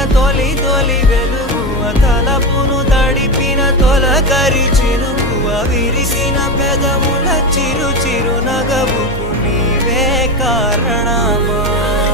తొలి తొలి వెలుగువ తలపును తడిపిన తొలకరి చినుకువ విరిసిన పెదముల చిరు చిరు నగవుకు నీవే కారణమా